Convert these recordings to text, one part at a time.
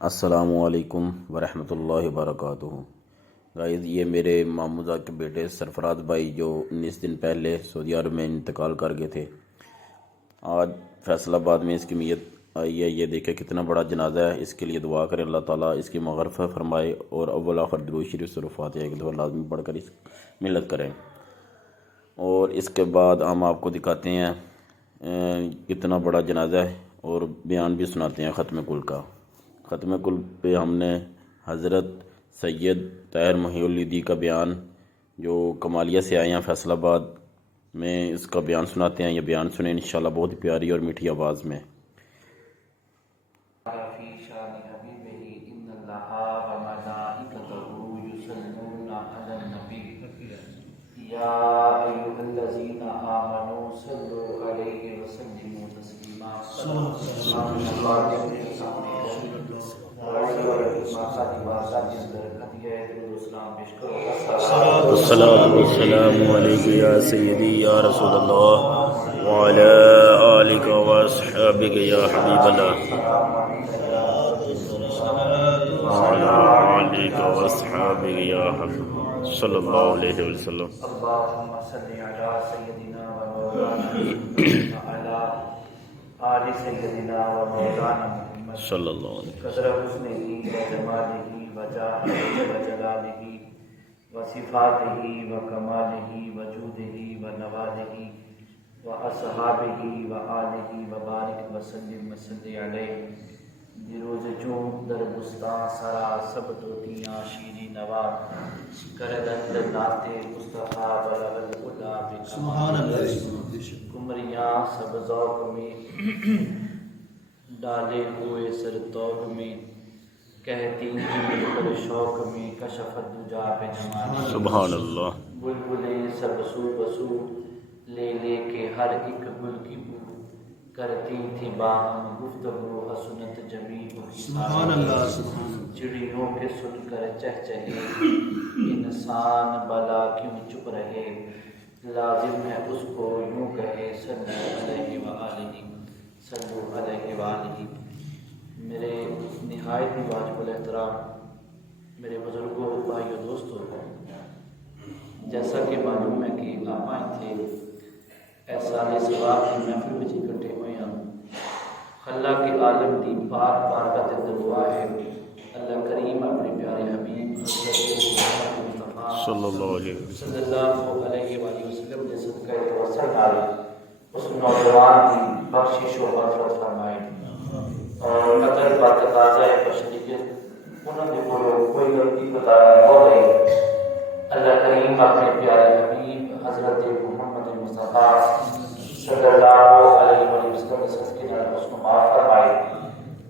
السلام علیکم ورحمۃ اللہ وبرکاتہ۔ گائز، یہ میرے ماموزہ کے بیٹے سرفراز بھائی جو 19 دن پہلے سعودی عرب میں انتقال کر گئے تھے، آج فیصل آباد میں اس کی میت آئی ہے۔ یہ دیکھیں کتنا بڑا جنازہ ہے۔ اس کے لیے دعا کریں اللہ تعالیٰ اس کی مغفرت فرمائے، اور اول آخر درود شریف سورۃ الفاتحہ ایک دفعہ لازمی پڑھ کر اس ملت کریں۔ اور اس کے بعد ہم آپ کو دکھاتے ہیں کتنا بڑا جنازہ ہے، اور بیان بھی سناتے ہیں ختم کل کا۔ ختم کل پہ ہم نے حضرت سید طاہر محی الدین کا بیان جو کمالیہ سے آئے ہیں فیصل آباد میں، اس کا بیان سناتے ہیں۔ یہ بیان سنیں انشاءاللہ، بہت پیاری اور میٹھی آواز میں۔ یا ایھا الذین آمنوا صلوا علیہ وسلموا تسلیما۔ الصلاۃ والسلام علیک یا سیدی یا رسول اللہ وعلی آلک واصحابک یا حبیب اللہ وعلی آلک واصحابک یا حبیب صلی اللہ علیہ وسلم۔ اللہم صلی علی سیدنا و مولانا وعلی آل سیدنا و مولانا محمد صلی اللہ علیہ وسلم۔ قدر حسنہ و جمالہ و جاہہ و جلالہ و صفاتہ و کمالہ و جودہ و نوالہ و اصحابہ و آلہ و بارک وسلم وصلی علیہ۔ بروز چون در بستان سرا سب توتیاں شیریں نوا، کردند نعت مصطفیٰ بلغ العلا بکمال۔ کمریاں سب ذوق میں ڈالے ہوئے سر توق میں، کہتی ہیں مل کر شوق میں کشفت دجا پہ جمال۔ سبحان اللہ۔ بلبلیں سب سو بسو لے لے کے ہر ایک گل کی بو، کرتی تھی باہم گفتگو حسنت جمیع کی۔ سبحان اللہ۔ چڑیوں کے سن کر چہچہے، انسان بلا کیوں چپ رہے، لازم ہے اس کو یوں کہے صلو علیہ وآلہ صلو علیہ وآلہ۔ میرے نہایت ہی واجب الاحترام میرے بزرگوں، بھائیوں، دوستوں، جیسا کہ معلوم ہے کہ آپ آئے تھے ایسا ثواب کی محفل میں اکٹھے ہوئے ہیں۔ خلا کے عالم دی پاک بارگاہ تے دعا ہے اللہ کریم اپنے پیارے حبیب مصطفیٰ صلی اللہ علیہ وآلہ وسلم کے صدقہ توسل نال اس نوجوان کی بخشش و مغفرت فرمائے، اور اگر بتقاضۂ بشریت انہوں نے کوئی غلطی بتائی ہو گئی، اللہ کریم اپنے پیارے حبیب حضرت محمد مصطفیٰ صلی اللہ علیہ وسلم کے صدقے نال اس کو معاف فرمائے،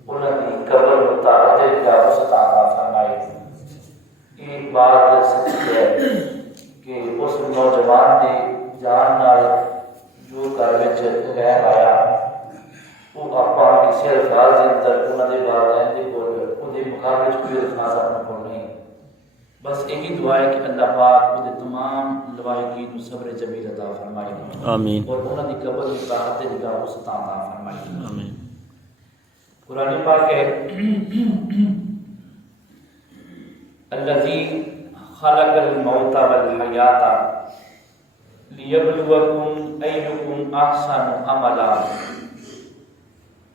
انہوں نے قبر متعدد کا وسعت عطا فرمائے۔ ایک بات سچی ہے کہ اس نوجوان نے جان نال جو گھر وچ رہ آیا، وہ اپا کسی الفاظ کے اندر انہوں نے والدین کے کول وہ مقابلے کوئی الفاظ اپنے کو نہیں، بس یہی دعا ہے کہ اللہ پاک وہ تمام لوائقین صبر جمیل عطا فرمائے، آمین، اور انہوں کی قبر میں راحت جگہ وسعت عطا فرمائے، آمین۔ قرآن پاک ہے الذی خلق الموت والحیات لیبلوکم ایکم احسن عملا۔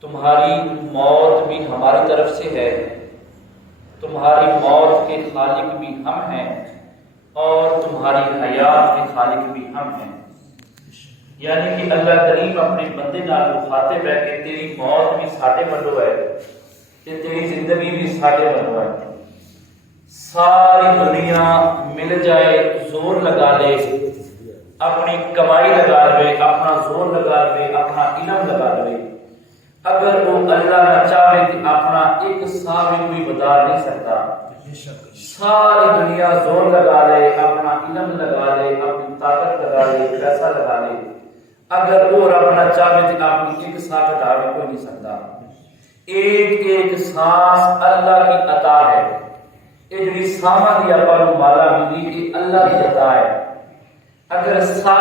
تمہاری موت بھی ہماری طرف سے ہے، تمہاری موت کے خالق بھی ہم ہیں، اور تمہاری حیات کے خالق بھی ہم ہیں۔ یعنی کہ اللہ کریم اپنے بندے نال مخاطب ہے کہ تیری موت بھی ساڈے وڈوں ہے تے تیری زندگی بھی ساڈے وڈوں ہے۔ ساری دنیا مل جائے، زور لگا لے، اپنی کمائی لگا لے، اپنا زور لگا لے، اپنا علم لگا لے، اگر وہ اللہ نہ چاہے کہ اپنا ایک سا بھی کوئی بتا نہیں سکتا۔ ساری دنیا زور لگا لے، اپنا علم لگا لے، اپنی طاقت لگا لے، پیسہ لگا لے، اگر وہ رب نہ چاہے تو اپنی ایک سا گھٹا بھی کوئی نہیں سکتا۔ ایک ایک سانس اللہ کی عطا ہے۔ یہ جڑی ساواں دی اپاں نوں مالا ملی یہ اللہ کی عطا ہے۔ اگر سا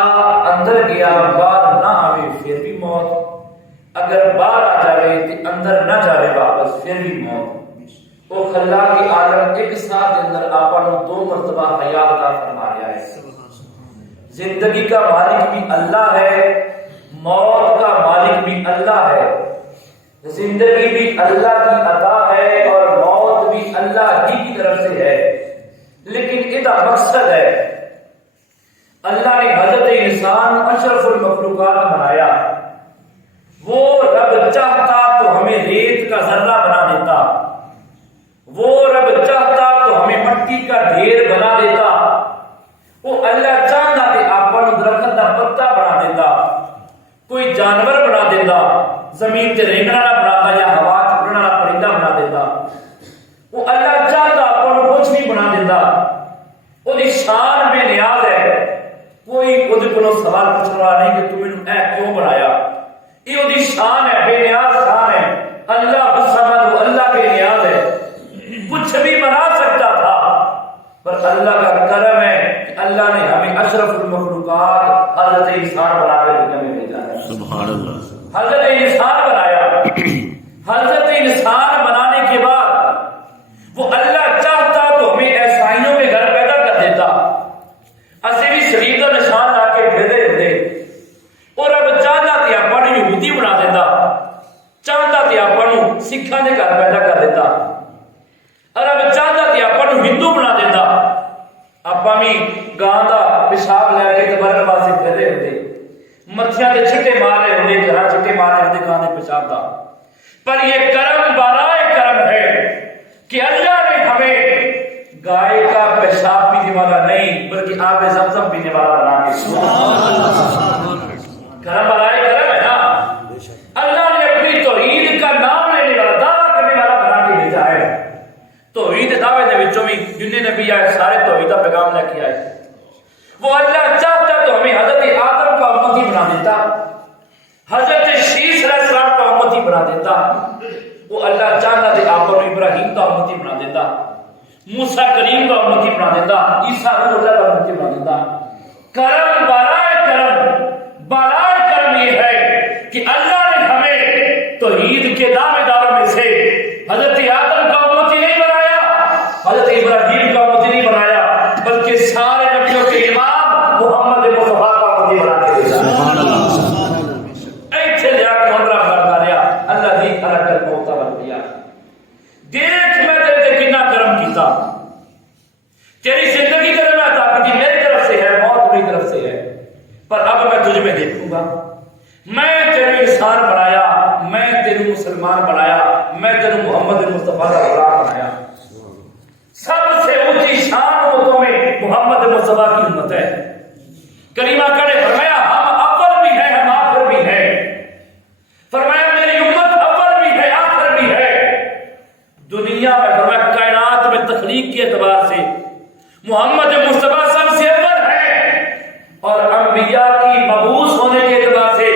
اندر گیا باہر نہ آوے پھر بھی موت، اگر باہر آ جائے تو اندر نہ جائے واپس پھر بھی موت وہ خلا کے عالم ایک ساتھ اندر آپ نے 2 مرتبہ حیات عطا فرمایا ہے زندگی کا مالک بھی اللہ ہے موت کا مالک بھی اللہ ہے زندگی بھی اللہ کی عطا ہے اور موت بھی اللہ ہی کی طرف سے ہے لیکن اس کا مقصد ہے اللہ نے حضرت انسان اشرف المخلوقات بنایا وہ رب چاہتا تو ہمیں ریت کا ذرہ بنا دیتا وہ رب چاہتا تو ہمیں مٹی کا ڈھیر بنا دیتا وہ اللہ چاہتا کہ آپ درخت کا پتا بنا دیتا کوئی جانور بنا دیتا زمین تے رینگنا نہ بناتا یا ہوا چکرنا نہ پرندہ بنا دیتا وہ اللہ چاہتا آپ کچھ بھی بنا دیتا وہ دی شان بے نیاز ہے کوئی خود کو سوال پوچھ رہا نہیں کہ تم نے اے کیوں بنایا یہ وہ دی شان ہے بے نیاز شان ہے اللہ الصمد اللہ بے نیاز ہے کچھ بھی بنا سکتا تھا پر اللہ کا کرم ہے کہ اللہ نے ہمیں اشرف المخلوقات حضرت انسان بنا کر دنیا میں بھیجا ہے سبحان اللہ حضرت انسان بنایا حضرت انسان بنانے کے بعد وہ اللہ چاہتا تو ہمیں عیسائیوں کے گھر پیدا کر دیتا اسے بھی شریف کا نشان لا کے بھیجے ہوتے اور اب چاہتا تھا آپ یہودی بنا دیتا چاہتا تھا آپ سکھاں کے گھر پیدا کر دیتا اور اب چاہتا تھا آپ ہندو بنا دیتا آپ بھی گاں کا پیشاب لے کے تبرک واسطے پھیرے ہوتے متھیاں دے چھٹے مار رہے ہوتے گھر چھٹے مار رہے ہوتے گاں دے پیشاب دا پر یہ کرم برائے کرم ہے کہ اللہ نے ہمیں گائے کا پیشاب پینے والا نہیں بلکہ آب زمزم پینے والا بنا کے کرم برائے کرم ہے نا اللہ نے اپنی توحید کا نام لینے والا دعویٰ کرنے والا بنا کے بھیجا ہے توحید دعوے دے وچوں بھی جننے نبی آئے سارے توحید کا پیغام لے کے آئے وہ اللہ چاہتا تو ہمیں حضرت آدم کا امتی بنا دیتا حضرت شیش علیہ السلام کا امتی بنا دیتا وہ اللہ چاہتا تھے آپ کو ابراہیم کا امتی بنا دیتا موسیٰ کریم کا امتی بنا دیتا عیسیٰ روح اللہ کا امتی بنا دیتا کرم برائے کرم یہ ہے کہ اللہ نے ہمیں توحید کے دعوے داروں میں سے حضرت آدم کا امتی نہیں بنایا حضرت ابراہیم کا امتی نہیں بنایا بلکہ سارے نبیوں کے امام محمد مصطفیٰ کا امتی بنا کے بھیجا سبحان اللہ ایتھے جا کے عمرہ کرتا رہیا اللہ دی خلق الموت والحیاۃ دیکھ میں تیرے تے کتنا کرم کیتا تیری زندگی کرم عطا کی میری طرف سے ہے موت میری طرف سے ہے پر اب میں تجھ میں دیکھوں گا میں تیرے انسان بنایا میں تیرے مسلمان بنایا میں تیرے محمد مصطفیٰ کا غلام بنایا سب سے اونچی شان امتوں میں محمد مصطفیٰ کی امت ہے کریمہ کرے فرمایا ہم اول بھی ہیں ہم آخر بھی ہیں فرمایا میری امت اول بھی ہے آخر بھی ہے دنیا میں فرمایا کائنات میں تخلیق کے اعتبار سے محمد مصطفیٰ سب سے اول ہے اور انبیاء کی مبعوث ہونے کے اعتبار سے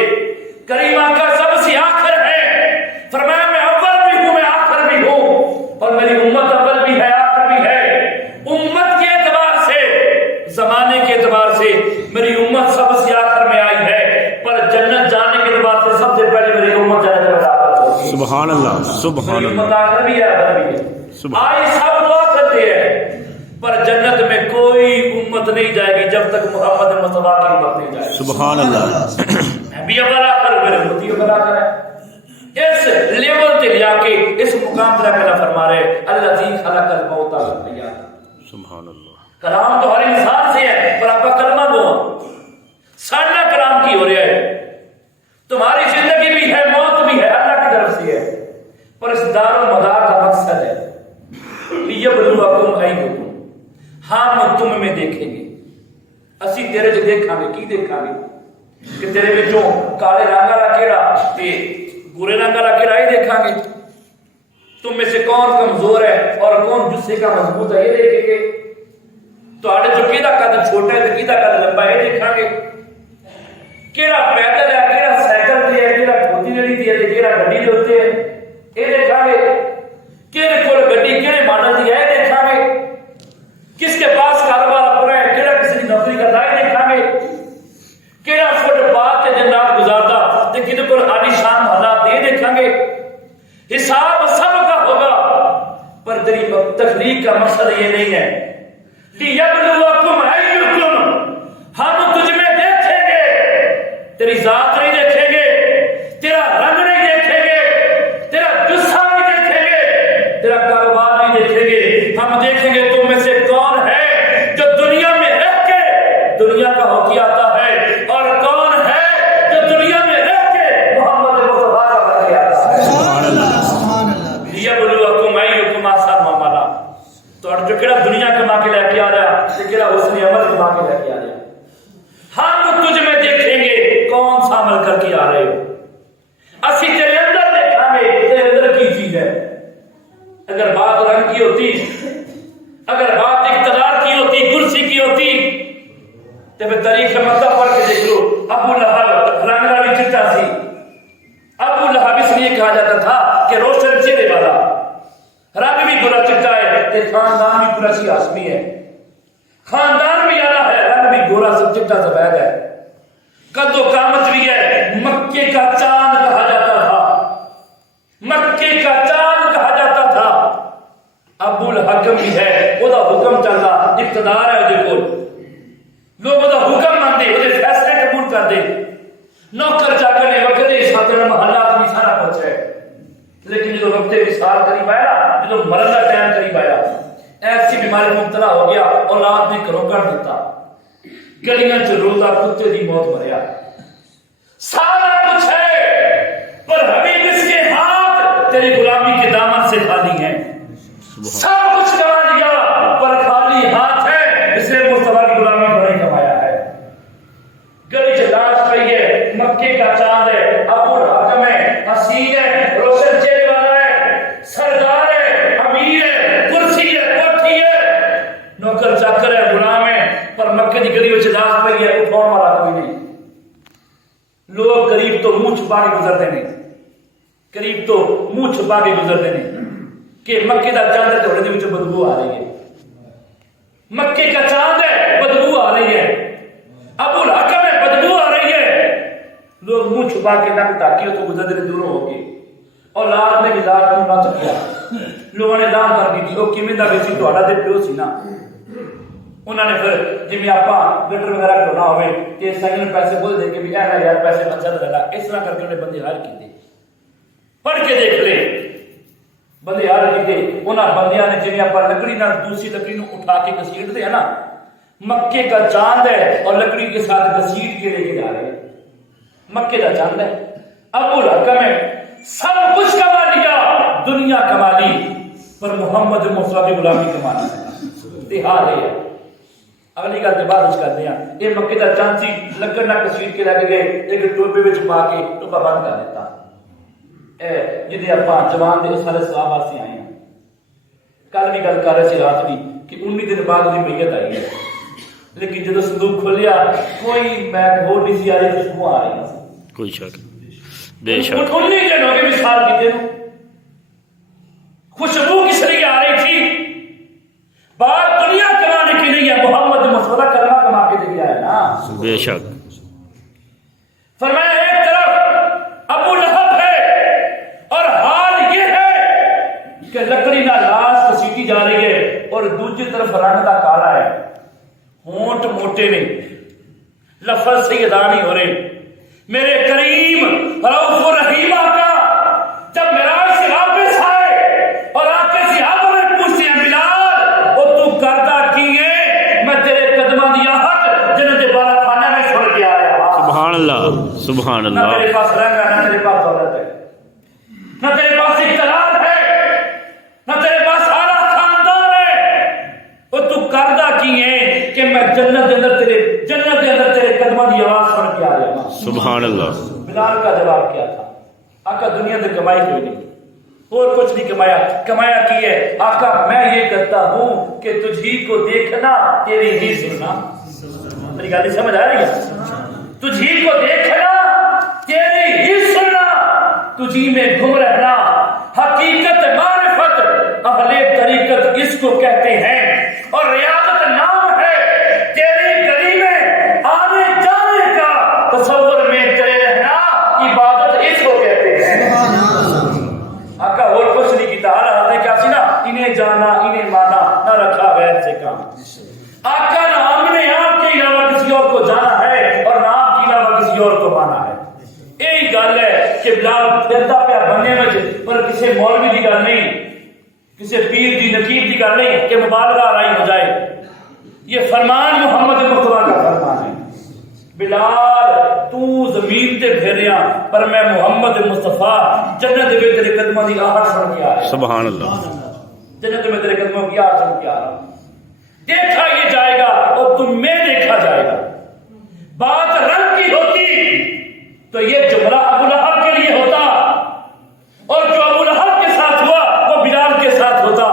کریمہ کا سب سے آخر ہے فرمایا میں اول بھی ہوں میں آخر بھی ہوں اور میری امت اول بھی ہے آخر بھی ہے امت کے اعتبار سے زمانے کے اعتبار سے میری امت سب سے آخر میں آئی ہے پر جنت جانے کے اعتبار سے سب سے پہلے میری امت جنت میں داخل ہوگی سبحان اللہ سبحان اللہ امت آخر بھی ہے آخر بھی ہے آئی سب دعا کرتے ہیں پر جنت میں کوئی امت نہیں جائے گی جب تک محمد مصطفیٰ کی امت نہیں جائے گی سبحان اللہ بھی بلا کر میرے متی بلا کر ہے اس لیول تے لیا کے اس مقام پر اللہ فرما رہے اللہ ذی خلق الموت والحیاۃ سبحان اللہ کلام تو ہر انسان سے ہے پر آپ کا کلمہ دو سارا کلام کی ہو رہا ہے تمہاری زندگی بھی ہے موت بھی ہے اللہ کی طرف سے ہے پر اس دار و مدار کا مقصد ہے لیبلوکم ایکم ہم تم میں دیکھیں گے اسی تیرے جو دیکھاں گے کی دیکھاں گے کہ تیرے میں جو کالے رنگا را کیڑا تے گورے رنگا را کیڑا ہی دیکھاں گے تم میں سے کون کمزور ہے اور کون جسے کا مضبوط ہے یہ دیکھیں گے تو آڑے جو کیڑا قد چھوٹا ہے تو کیڑا قد لمبا ہے دیکھاں گے کیڑا پیدل ہے کیڑا سائیکل دے ہے کیڑا کھوتی جڑی دی ہے کیڑا گڈی دے ہوتے ہیں یہ دیکھاں گے کیڑے کول گڈی کیڑے ماڈل دی ہے دیکھاں گے کس کے پاس کاروبار اپنا ہے کیڑا کسی کی نوکری کرتا ہے دیکھاں گے کیڑا فٹ پاتھ تے جنات گزارتا تے کدے کول عالی شان محلہ پر تیری تخلیق کا مقصد یہ نہیں ہے لِيَبْلُوَكُمْ أَيُّكُمْ، ہم تجھ میں دیکھیں گے، تیری ذات نہیں دیکھیں گے، تیرا رنگ نہیں دیکھیں گے، تیرا جسم نہیں دیکھیں گے، تیرا کاروبار نہیں دیکھیں گے، ہم دیکھیں گے تم میں سے کون ہے جو دنیا میں رہ کے دنیا کا ہوکی آتا ہے، اور کون ہے جو دنیا میں رہ کے محمد مصطفیٰ کا ہوکی آتا ہے۔ سبحان اللہ سبحان اللہ۔ لِيَبْلُوَكُمْ أَيُّكُمْ أَحْسَنُ عَمَلًا، تو اور جو کہڑا دنیا کما کے لے کے آ رہا ہے، کہڑا حسن عمل کما کے لے کے آ رہا ہے، ہم تجھ میں دیکھیں گے کون سا عمل کر کے آ رہے ہو، اسی تیرے اندر دیکھا گے تیرے اندر کی چیز ہے۔ اگر بات رنگ کی ہوتی، اگر بات اقتدار کی ہوتی، کرسی کی ہوتی، تو پھر تاریخ مکہ پڑھ کے دیکھ لو، ابو لہب رنگ راوی چٹا سی، ابو لہب اس لیے کہا جاتا تھا کہ روشن چہرے والا، رنگ بھی پورا چٹا ہے، تے خاندان بھی پورا سی آسمی ہے، خاندان بھی اعلیٰ ہے، رنگ بھی گورا سے چٹا سفید ہے، قد و قامت بھی ہے، مکے کا چاند کہا جاتا تھا، مکے کا چاند کہا جاتا تھا۔ ابو الحکم بھی ہے، وہ دا حکم چلتا، اقتدار ہے وہ کو، لوگ وہ دا حکم مانتے، وہ فیصلے قبول کر دے، نوکر چاکر نے وقت ساتھ محلات بھی سارا کچھ ہے، لیکن جو وقت وصال قریب آیا، جو مرن کا ٹائم قریب آیا، ایسی بیماری مبتلا ہو گیا، اولاد نے گھروں کر دیتا، گلیاں چ روزہ کتے دی موت مریا، سارا کچھ ہے، پر حبیب اس کے ہاتھ تیری غلامی کے دامن سے خالی ہیں، سب کچھ کما لیا پر خالی ہاتھ ہے، اس نے مصطفیٰ کی غلامی کو نہیں کمایا ہے۔ گلی سے لاش پئی ہے، مکے کا چاند ہے، ابو الحکم ہے، حسین ہے، روشن چہرے والا ہے، سردار ہے، امیر ہے، کرسی ہے، کوٹھی ہے، نوکر چاکر ہے، غلام ہے، پر مکے کی گلی میں لاش پئی ہے، اٹھاؤن والا کوئی نہیں۔ لوگ قریب تو منہ چھپا کے گزرتے نہیں، قریب تو منہ چھپا کے گزرتے نہیں کہ مکے کا چاند ہے تو ہڑے وچ بدبو آ رہی ہے، مکے کا چاند ہے بدبو آ رہی ہے، ابو الحکم ہے بدبو آ رہی ہے، لوگ منہ چھپا کے نک ڈاکیوں تو گزرتے دور ہو گئے، اولاد نے بھی لاش کیوں نہ چکیا، لوگوں نے دام کر دی تھی، وہ کیویں دا بیچی تہاڈا تے پیو سی نا، انہوں نے پھر جی آپ گٹر وغیرہ کرونا ہوئے کہ سنگن پیسے بول دے کہ بھی اے یار پیسے بچت رہا، اس طرح کر کے انہیں بندے حال کیتے، پڑھ کے دیکھ لے بندے حال کیتے، انہاں بندیاں نے جنہیں آپ لکڑی نہ دوسری لکڑی نو اٹھا کے گھسیٹ دے ہے نا، مکے کا چاند ہے اور لکڑی کے ساتھ گھسیٹ کے لے کے جا رہے ہیں، مکے کا چاند ہے، ابو الحکم ہے، سب کچھ کما لیا، دنیا کما لی، پر محمد مصطفیٰ کی غلامی کما لی، تہار ہے۔ اگلی گل بعد کرتے ہیں، یہ مکے کا چاند سی، لکڑ نہ کسیٹ کے لے گئے، ایک ٹوپے وچ پا کے ٹوپا بند کر دیتا، جدے آپ جوان دے سارے سلام واسطے آئے ہیں۔ کل بھی گل کر رہے سے رات بھی کہ 19 دن بعد وہ میت آئی ہے، لیکن جب صندوق کھولیا کوئی بیگ ہو نہیں سی آ رہی، خوشبو آ رہی ہے، کوئی شک بے شک 19 دن ہو گئے مثال کی دن، خوشبو کس لیے آ رہی تھی؟ بات دنیا کمانے کی نہیں ہے، محمد مصطفیٰ کلمہ کما کے دے گیا ہے نا، بے شک۔ فرمایا ایک طرف ابو لہب ہے اور حال یہ ہے کہ لکڑی نہ لاش کسیٹی جا رہی ہے، اور دوسری طرف رنگ کا کالا ہے، ہونٹ موٹے نہیں، لفظ سے ادا نہیں ہو رہے، میرے کریم رؤوف الرحیم آقا جب معراج سے واپس آئے اور آ کے صحابہ نے پوچھتے ہیں بلال وہ تو کرتا کی ہے؟ میں تیرے قدموں دی آہٹ جنت بالا خانہ میں چھوڑ کے آیا ہوں۔ سبحان اللہ سبحان نہ اللہ۔ تیرے پاس رنگ ہے، نہ تیرے پاس دولت ہے، نہ تیرے پاس اقتدار ہے، نہ تیرے پاس اعلیٰ خاندان ہے، وہ تو کرتا کی ہے کہ میں جنت کے اندر تیرے قدموں کی آواز سن کے آیا ہوں۔ سبحان اللہ۔ بلال کا جواب کیا تھا؟ آقا دنیا میں کمائی کوئی نہیں، اور کچھ نہیں کمایا، کمایا کی ہے آقا میں یہ کرتا ہوں کہ تجھی کو دیکھنا تیری ہی سننا، میری گل سمجھ آ رہی ہے؟ تجھی کو دیکھنا تیری ہی سننا، تجھی میں گم رہنا، حقیقت معرفت اہل طریقت اس کو کہتے ہیں، اور ریاضت نام ہے تیری گلی میں آنے جانے کا، تصور میں تیرے رہنا عبادت اس کو کہتے ہیں۔ آقا اور کچھ نہیں کیتا، ہر حالت کیا سی نا انہیں آقا نہ ہم نے آپ کے علاوہ کسی اور کو جانا ہے اور نہ آپ کے علاوہ کسی اور کو مانا ہے. یہی گل ہے کہ بلال پھرتا پیا بننے میں پر کسی مولوی کی گل نہیں, کسی پیر کی نقیب کی گل نہیں کہ مبالغہ آرائی ہو جائے. یہ فرمان محمد مصطفیٰ کا فرمان ہے. بلال تو زمین تے پھریا پر میں محمد مصطفیٰ جنت میں تیرے قدموں کی آہٹ سن کے آیا. سبحان اللہ. جنت میں تیرے قدموں کی آہٹ سن کے آیا. دیکھا یہ جائے گا اور تم میں دیکھا جائے گا. بات رنگ کی ہوتی تو یہ جملہ ابو لہب کے لیے ہوتا, اور جو ابو لہب کے ساتھ ہوا وہ بلال کے ساتھ ہوتا.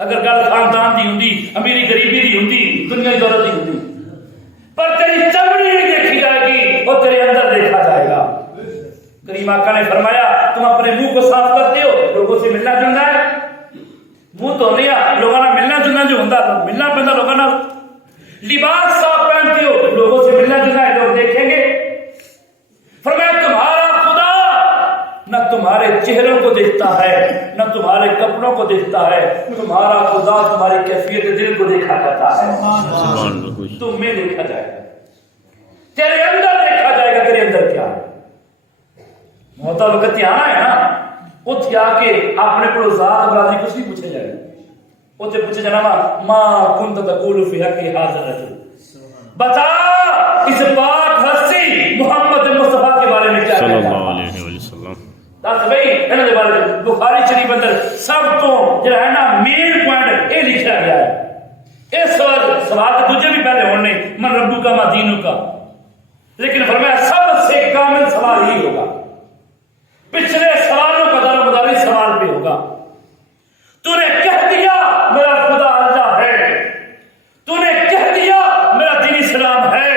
اگر گل خاندان دی ہوندی, امیری غریبی دی ہوندی, دنیا کی دولت دی ہوندی, پر تیری چمڑی نہیں دیکھی جائے گی اور تیرے اندر دیکھا جائے گا. کریم آقا نے فرمایا تم اپنے منہ کو صاف کرتے ہو, لوگوں سے ملنا جلنا ہے, منہ تو نہیں لوگوں نے ملنا جلنا جو ہوتا ملنا پہنتا لوگوں نے. لباس صاف پہنتے ہو, لوگوں سے ملنا جلنا ہے, لوگ دیکھیں گے. فرمایا تمہارا خدا نہ تمہارے چہروں کو دیکھتا ہے نہ تمہارے کپڑوں کو دیکھتا ہے, تمہارا خدا تمہاری کیفیت دل کو دیکھا کرتا ہے. تم میں دیکھا جائے گا, تیرے اندر دیکھا جائے گا, تیرے اندر کیا ہے. موتا وقت آنا ہے نا, اتھ آ کے اپنے کو ذات راضی کچھ نہیں پوچھے جائے. اتنے پوچھے جانا ماں کنت تقول فی حق ھذا الرجل, بتا اس پاک ہستی محمد مصطفیٰ کے بارے میں کیا صلی کہتا اللہ ہے. علیہ وسلم. دس بھائی انہاں دے بارے بخاری شریف اندر سب تو جڑا ہے نا مین پوائنٹ یہ لکھا گیا ہے. اس سوال تو دوسرے بھی پہلے ہونے من ربو کا ما دینو کا, لیکن فرمایا سب سے کامل سوال یہی ہوگا. پچھلے سوالوں کا دار مدار اس سوال پہ ہوگا. تو نے کہہ دیا میرا خدا اللہ ہے, تو نے کہہ دیا میرا دین اسلام ہے,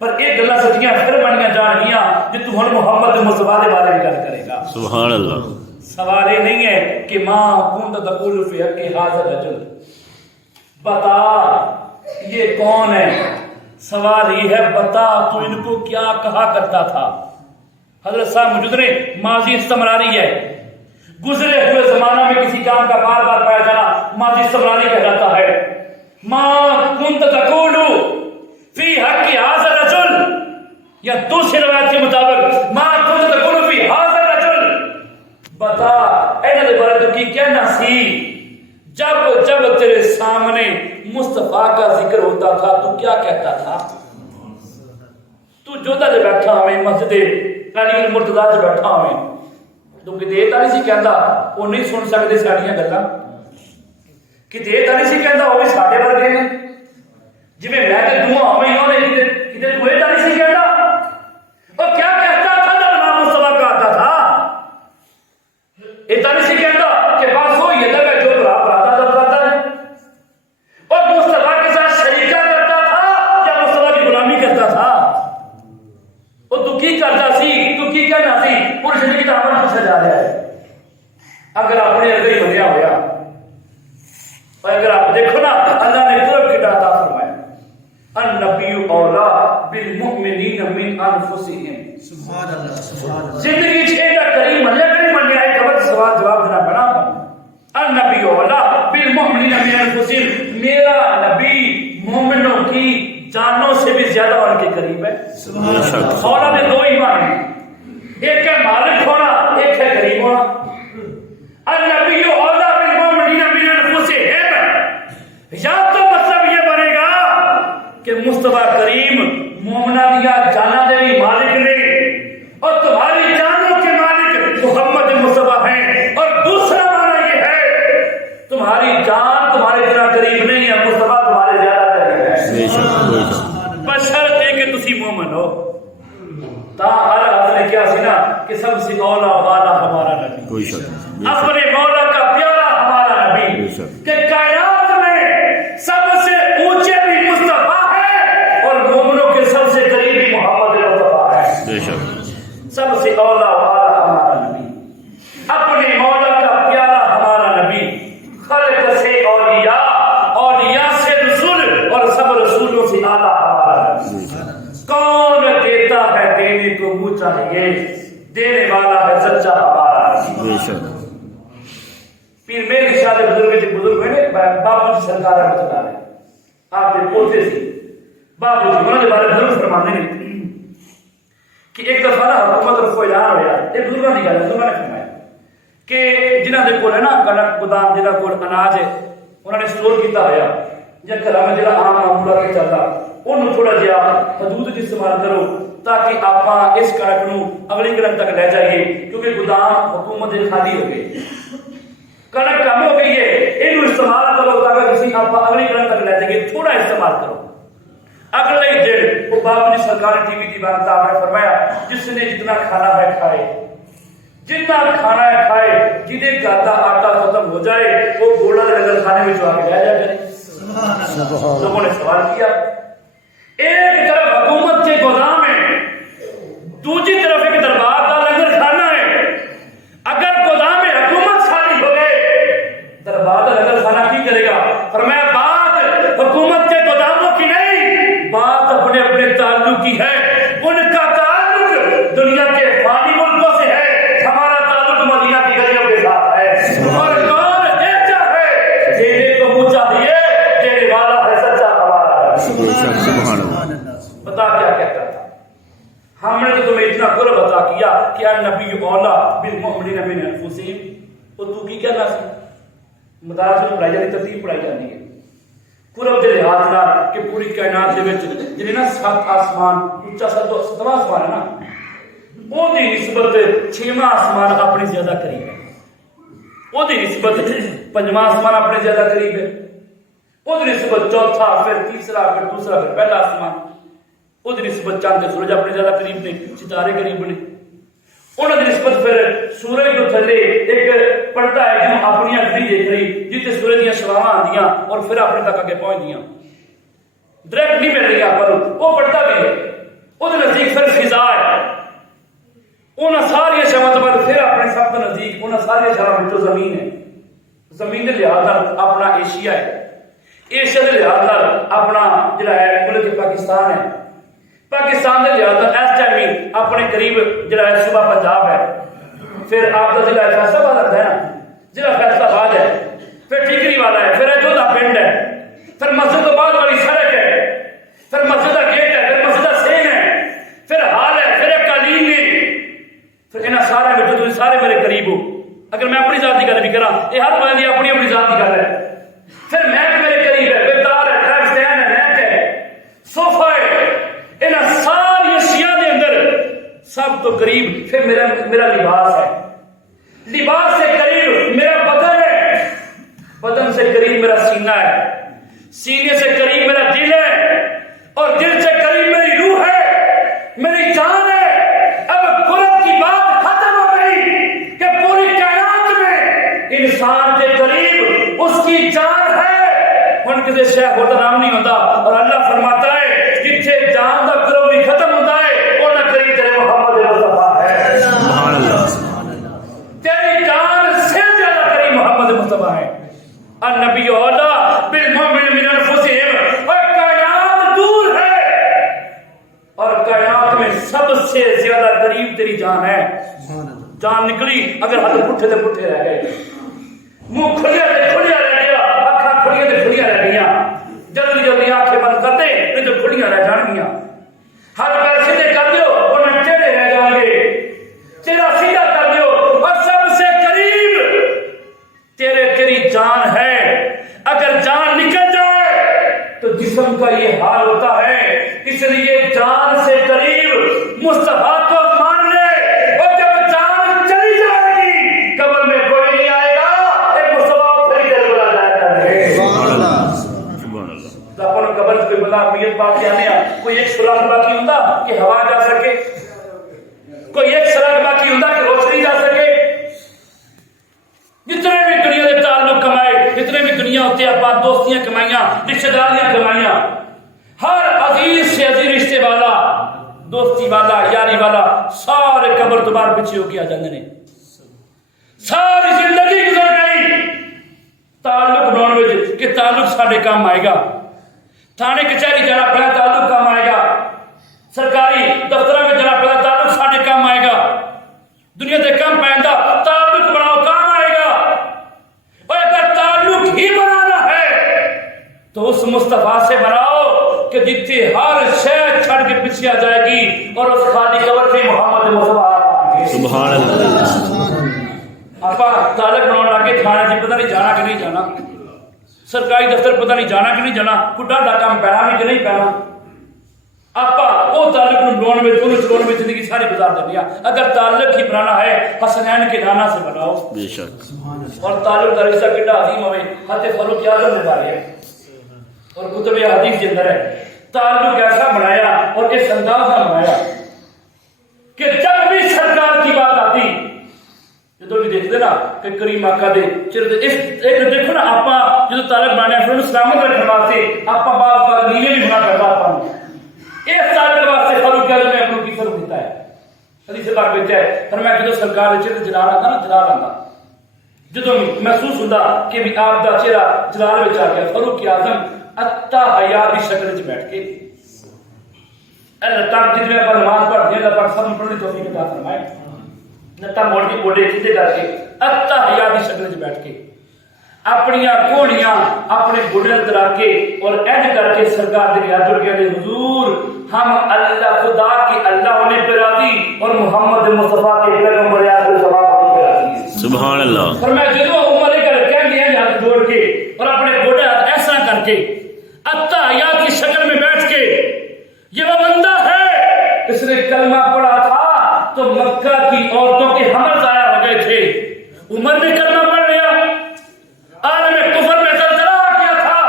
پر ایک گلا سچیاں پھر بنیاں جان گیا کہ تو ہن محمد مصطفیٰ کے بارے میں گل کرے گا. سبحان اللہ. سوال یہ نہیں ہے کہ ماں کنت تقول فی حق ھذا الرجل, بتا یہ کون ہے. سوال یہ ہے بتا تو ان کو کیا کہا کرتا تھا. حضرت صاحب موجود رہے, ماضی استمراری ہے. گزرے ہوئے زمانہ میں کسی کام کا بار بار پایا جانا ماضی استمراری کہلاتا ہے. ماں کنت تقول فی حق ھذا الرجل, یا دوسری روایت کے مطابق ماں کنت تقول فی ھذا الرجل, بتا انہاں دے بارے تو کی کہنا سی جب جب تیرے سامنے مصطفیٰ کا ذکر ہوتا تھا تو کیا کہتا تھا. تو جوتا جے بیٹھا ہوئے مسجد علی المرتضیٰ جے بیٹھا ہوئے تو کتے یہ نہیں سی کہندا وہ نہیں سن سکتے ساڈیاں گلاں, کتے یہ نہیں سی کہندا وہ بھی ساڈے ورگے نے, جویں میں تے دعا ہوئے انہوں نے کتے تو یہ نہیں سی کہندا. اور کیا کہتا تھا جب نام مصطفیٰ کا آتا تھا, یہ نہیں سی کہندا کہ بس وہ یہ لگا جو برا براتا جب کرتا ہے, اور مصطفیٰ کے ساتھ شریکہ کرتا تھا یا مصطفیٰ کی غلامی کرتا تھا. اور تو کی کرتا سی, تو کی کہنا سی, پوری زندگی کا عمل پوچھا جا رہا ہے. اگر اپنے اندر ہی بنیا ہوا, اور اگر آپ دیکھو نا اللہ نے قرب کی عطا فرمایا النبی اولا بالمؤمنین من انفسہم. سبحان اللہ سبحان اللہ. زندگی چھیڑا کریم اللہ کریم من آئے قبر سوال جواب دینا بنا. النبی اولا بالمؤمنین من انفسہم, میرا نبی مومنوں کی جانوں سے بھی زیادہ ان کے قریب ہے. سبحان اللہ. اولا میں دو ایمان ہیں, ایک ہے مالک ہونا, ایک ہے قریب ہونا. النبی اولا بالمؤمنین من انفسہم, یا تو مطلب یہ بنے گا کہ مصطفیٰ کریم مومنہ دیا جانا دے بھی مالک نے, اور تمہاری جانوں کے مالک محمد مصطفیٰ ہیں. اور دوسرا معنی یہ ہے تمہاری جان تمہارے اتنا قریب نہیں ہے, مصطفیٰ تمہارے زیادہ قریب ہے. بشرط ہے کہ تسی مومن ہو. تا حضرت نے کیا سی نا کہ سب سے اولا والا ہمارا نبی, کوئی شک نہیں. اپنے مولا کا پیارا ہمارا نبی, کہ کائنات میں سب سے اونچے بھی مصطفیٰ ہے اور مومنوں کے سب سے قریبی محمد مصطفیٰ ہے. بے شک. سب سے اولا والا ہمارا نبی, اپنے مولا کا پیارا ہمارا نبی, خلق سے اولیاء, اولیاء سے رسول, اور سب رسولوں سے اعلیٰ ہمارا نبی. کون دیتا ہے دینے کو منہ چاہیے, دینے والا ہے سچا ہمارا نبی. بے شک. سارے بزرگ ہوئے نے باپو جی سرکار رحمت اللہ علیہ آپ کے پوتے سی باپو جی انہوں نے بارے بزرگ فرمانے نے کہ ایک دفعہ نا حکومت کو اعلان ہوا یہ بزرگوں کی گل ہے انہوں نے فرمایا کہ جنہوں کے کول ہے نا کنک گودام جنہوں کول اناج ہے انہوں نے سٹور کیتا ہوا یا گھر میں جڑا عام معمولہ کے چلتا انہوں تھوڑا جہا حدود استعمال کرو تاکہ آپ اس کنک نو اگلی کنک تک لے جائیے کیونکہ گودام حکومت دے خالی ہو گئے کنک کم ہو گئی ہے یہ استعمال کرو تاکہ کسی آپ اگلی کنک تک لے جائیے تھوڑا استعمال کرو اگلے ہی دن وہ باپو جی سرکار ٹی وی کی بات آپ نے فرمایا جس نے جتنا کھانا ہے کھائے جتنا کھانا ہے کھائے جنہیں گھر کا آٹا ختم ہو جائے وہ گوڑا نظر کھانے میں جو آ کے لے جا کرے لوگوں نے سوال کیا ایک طرف حکومت کے گودام ہے دوسری طرف ایک دربار کا لنگر کھانا ہے اگر گودام میں حکومت خالی ہو گئے دربار کا لنگر کھانا کی کرے گا فرمایا بات حکومت کے گوداموں کی نہیں بات اپنے اپنے تعلق کی ہے ان کا تعلق دنیا کے فانی ملکوں سے ہے ہمارا تعلق مدینہ کی گلیوں کے ساتھ ہے اور کون دیتا ہے دینے کو منہ چاہیے دینے والا ہے سچا ہمارا ہے بتا کیا کہتا تھا ہم نے تو تمہیں اتنا قرب عطا کیا کہ النبی اولا بالمؤمنین من انفسہم اور تو کی کہنا سی مدارس میں پڑھائی جاتی ترتیب پڑھائی جاتی ہے قرب دے لحاظ نال کہ پوری کائنات دے وچ جنے نا 7 آسمان اونچا 7واں آسمان ہے نا او دی نسبت 6واں آسمان اپنے زیادہ قریب ہے او دی نسبت 5واں آسمان اپنے زیادہ قریب ہے او دی نسبت چوتھا پھر تیسرا پھر دوسرا پھر پہلا آسمان او دی نسبت چاند سورج اپنے زیادہ قریب نے ستارے قریب نے انہوں نے نسبت پھر سورج کو تھلے ایک پردہ ہے جنہوں اپنی اکھری دیکھ رہی جیتے سورج دیا شواواں آندیاں اور پھر اپنے تک آگے پہنچ دیاں ڈائریکٹ نہیں مل رہی آپ پر وہ پردہ بھی ہے وہ نزدیک پھر فضا ہے انہاں ساری شواں بعد پھر اپنے سب کے نزدیک انہاں ساری شواں میں جو زمین ہے زمین کے لحاظ اپنا ایشیا ہے ایشیا کے لحاظ اپنا جڑا ہے ملک پاکستان ہے پاکستان کے لحاظ اس ٹائم اپنے قریب جڑا ہے صوبہ پنجاب ہے پھر آپ کا ضلع فیصل آباد لگتا ہے نا ضلع فیصل آباد ہے پھر ٹھیکری والا ہے پھر جودا پنڈ ہے پھر مسجد تو بعد بڑی سڑک ہے پھر مسجد کا گیٹ ہے پھر مسجد سین ہے پھر حال ہے پھر ایک قالین ہے پھر انہاں سارے میں جو سارے میرے قریب ہو اگر میں اپنی ذات کی گل بھی کراں یہ ہر بندے اپنی اپنی ذات کی گل ہے پھر میں میرے قریب ہے بیدار ہے ڈرائیو سٹینڈ ہے نیٹ ہے صوفہ ہے انہاں ساری اشیاء دے اندر سب تو قریب پھر میرا لباس ہے لباس سے قریب میرا بدن ہے بدن سے قریب میرا سینہ ہے سینے سے قریب میرا دل ہے اور دل سے قریب میری روح ہے میری جان ہے اب قرب کی بات ختم ہو گئی کہ پوری کائنات میں انسان کے قریب اس کی جان ہے ان کسی شیخ ہوتا نام نہیں ہوتا اور اللہ فرماتا ہے جتھے جان دا قرب بھی ختم ہوتا ہے اور نہ قریب تیرے محمد مصطفیٰ ہے سبحان اللہ تیری جان سے زیادہ قریب محمد مصطفیٰ ہے النبی اولا بالمؤمن من انفسہم اور کائنات دور ہے اور کائنات میں سب سے زیادہ قریب تیری جان ہے جان نکلی اگر ہاتھ پٹھے تے پٹھے رہ گئے منہ کھلیا تے کھلیا رہ گیا اکھاں کھلیاں تے کھلیاں رہ گئیاں جلدی جلدی آنکھیں بند کر دے نہیں تو کھلیاں رہ جان گیاں ہر پیر سیدھے کر دیو ورنہ ٹیڑھے رہ جان گے تیرا سیدھا کر دیو اور سب سے قریب تیری جان ہے اگر جان نکل جائے تو جسم کا یہ حال ہوتا ہے اس لیے جان سے قریب مصطفیٰ کو مان لے اور جب جان چلی جائے گی قبر میں کوئی نہیں آئے گا ایک مصطفیٰ پھر دل بلا جائے گا اپن قبر سے بلا میت بات کہنے کوئی ایک سراغ باقی ہوتا کہ ہوا جا سکے کوئی ایک سراغ باقی ہوتا کہ روشنی جا سکے جتنے بھی دنیا کے تعلق کمائے جتنے بھی دنیا ہوتے آپ دوستیاں کمائیاں رشتہ داریاں کمائیاں ہر عزیز سے عزیز رشتے والا دوستی والا یاری والا سارے قبر دوبارہ پیچھے ہو کے آ جاندے نے ساری زندگی گزر گئی تعلق بناؤ وچ کہ تعلق ساڈے کام آئے گا تھانے کچہری جانا پڑا تعلق کام آئے گا سرکاری دفتر میں جانا پڑا تعلق ساڈے کام آئے گا دنیا دے کام پیندا تعلق بناؤ کام آئے گا اور اگر تعلق تو اس مصطفیٰ سے بناؤ کہ جتنے ہر شہر چھڑ کے پیچھے آ جائے گی اور اس خالی قبر سے محمد مصطفیٰ سبحان اللہ آپ تعلق بناؤ لگے تھانے جی پتہ نہیں جانا کہ نہیں جانا سرکاری دفتر پتہ نہیں جانا کہ نہیں جانا کڈا دا کام پینا بھی کہ نہیں پینا آپ وہ تعلق بناؤ میں دونوں چلونے میں زندگی ساری گزار دیں اگر تعلق ہی بنانا ہے حسنین کے نانا سے بناؤ بے شک اور تعلق کا رشتہ کڈا عظیم ہوئے حضرت فاروق اعظم نے بارے ہے اور کتب حدیث کے اندر ہے تعلق ایسا بنایا اور اس انداز میں بنایا کہ جب بھی سرکار کی بات آتی جدو بھی دیکھتے نا کہ کریم آقا دے ایک دیکھو نا آپ جدو تعلق بنانے پھر انہوں سلامت رکھنے واسطے آپ بعض بعض نیوے بھی بنا کرتا آپ اس تعلق واسطے فاروق اعظم نے اپنوں کی فرق دیتا ہے حدیث پاک وچ ہے فرمایا جدو سرکار دے چہرے جلال آتا نا جلال آتا جدو محسوس ہوتا کہ بھی آپ دا چہرہ جلال وچ آ گیا فاروق اعظم اتا حیا کی شکل وچ بیٹھ کے اللہ تک جتنے پر نماز پڑھتے ہیں اللہ پاک سب پڑھنے توفیق عطا فرمائے نتا موڑ کے گوڑے سیدھے کر کے اتا حیا کی شکل وچ بیٹھ کے اپنی گھوڑیاں اپنے گھوڑے اترا کے اور اینڈ کر کے سرکار دے ہاتھ جوڑ کے کہتے حضور ہم اللہ خدا کے اللہ ہونے پر راضی اور محمد مصطفیٰ کے پیغمبر آخر زمان پر راضی سبحان اللہ فرمایا جدو عمر کر کہہ دیا ہاتھ جوڑ کے اور اپنے گھوڑے ہاتھ ایسا کر کے اتا حیا کی شکل میں بیٹھ کے یہ وہ بندہ ہے اس نے کلمہ پڑھا تھا تو مکہ کی عورتوں کے حمل ضائع ہو گئے تھے عمر نے کلمہ پڑھ لیا عالم کفر میں زلزلہ آ گیا تھا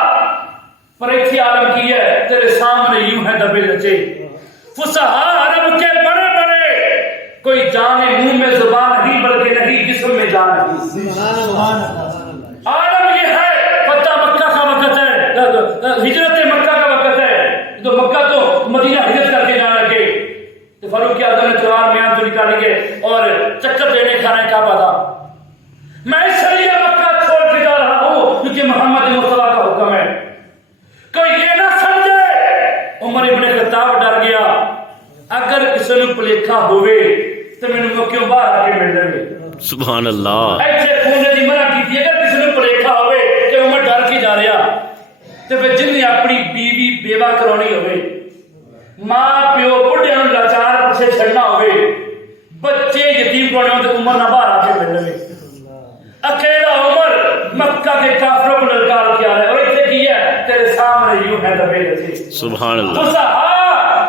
پر ایک عالم کی ہے تیرے سامنے یوں ہے دبے رچے فصحاء عرب کے بڑے بڑے کوئی جانے منہ میں زبان نہیں بلکہ نہیں جسم میں جان نہیں عالم یہ ہے فتح مکہ کا وقت ہے ہجرت مکہ کا وقت ہے تو مکہ تو مدینہ ہجرت کر کے جانا لگے تو فاروق اعظم نے جوان میان تو نکالیں گے اور چکر دینے کھانے کا تھا میں اس لیے مکہ چھوڑ کے جا رہا ہوں کیونکہ محمد مصطفیٰ کا حکم ہے کوئی یہ نہ سمجھے عمر ابن خطاب ڈر گیا اگر اس نے پلیکھا ہوئے تو میں نے کیوں باہر آ کے مل رہے سبحان اللہ ایسے کھونے دی منع کی تھی اگر کسی نے پلیکھا ہوئے کہ عمر ڈر کے جا رہا تو پھر جن نے اپنی بیوی بیوہ کرونی ہوئے ماں پیو بڑھے لاچار پیچھے چھڑنا ہوئے بچے یتیم کرنے ہوتے عمر نہ باہر آ کے مل رہے اکیلا عمر مکہ کے کافروں کو للکار کیا ہے اور اسے کی ہے تیرے سامنے یوں ہے دبے رہے سبحان اللہ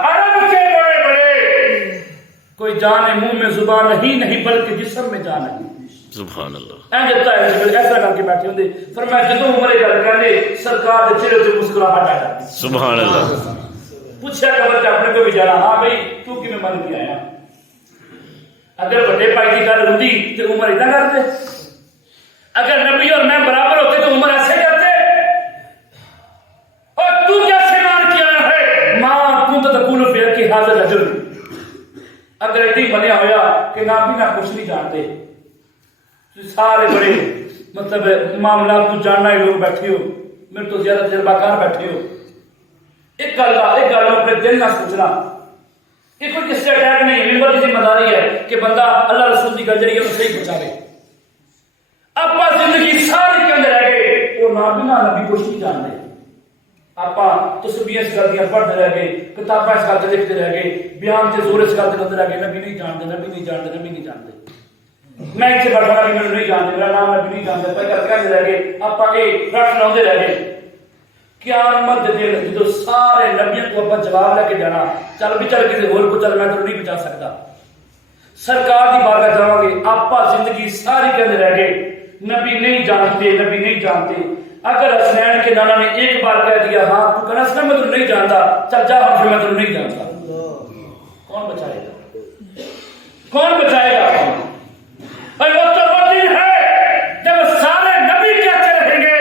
عرب کے بڑے بڑے کوئی جانے منہ میں زبان نہیں بلکہ جسم میں جان نہیں سبحان اللہ ایسا کر کے بیٹھے ہوتے فرمایا جدوں عمر گل کہنے سرکار دے چہرے تے مسکراہٹ آ جاتی سبحان اللہ پوچھا قبر تے اپنے کو بھی جانا ہاں بھائی تو کیویں من کے آیا اگر بڑے بھائی کی گل ہوندی تے عمر اتنا کرتے اگر نبی اور میں برابر ہوتے تو عمر ایسے کرتے اور تو کیسے مان کے آیا ہے ماں کنت تقول فی کہ حاضر رجل اگر ایڈی بنیا ہویا کہ نہ بھی نہ کچھ نہیں جانتے سارے بڑے مطلب معاملات تو جاننا ہی لوگ بیٹھے ہو میرے تو زیادہ تجربہ کار بیٹھے ہو ایک گل اپنے دل نہ سوچنا یہ کوئی کس سے اٹیک نہیں ہے ممبر کی ذمہ داری ہے کہ بندہ اللہ رسول کی گل جڑی ہے وہ صحیح پہنچاوے آپ زندگی ساری کے اندر رہ گئے وہ نہ بھی نہ نبی کچھ نہیں جانتے آپ تسبیح اس گل دیا پڑھتے رہ گئے کتابیں اس گل لکھتے رہ گئے بیان سے زور اس گل کرتے رہ گئے نبی نہیں جانتے نبی نہیں جانتے نبی نہیں جانتے میں اتنے بڑھنا بھی میرے نہیں جانتے میرا نام نبی نہیں جانتے پہ کر کہتے رہ گئے آپ رٹ لاؤں رہ گئے قیامت دن جدو سارے نبیوں کو آپ جواب لے کے جانا چل بھی چل کسی اور کو چل میں تو نہیں بچا سکتا سرکار کی بارگاہ جاؤ گے آپ زندگی ساری کے اندر رہ گئے نبی نہیں جانتے نبی نہیں جانتے اگر حسنین کے نانا نے ایک بار کہہ دیا ہاں تو کہنا حسنین میں تو نہیں جانتا چل جا ہم میں تو نہیں جانتا کون بچائے گا کون بچائے گا اور وہ تو وہ دن ہے جب سارے نبی کہتے رہیں گے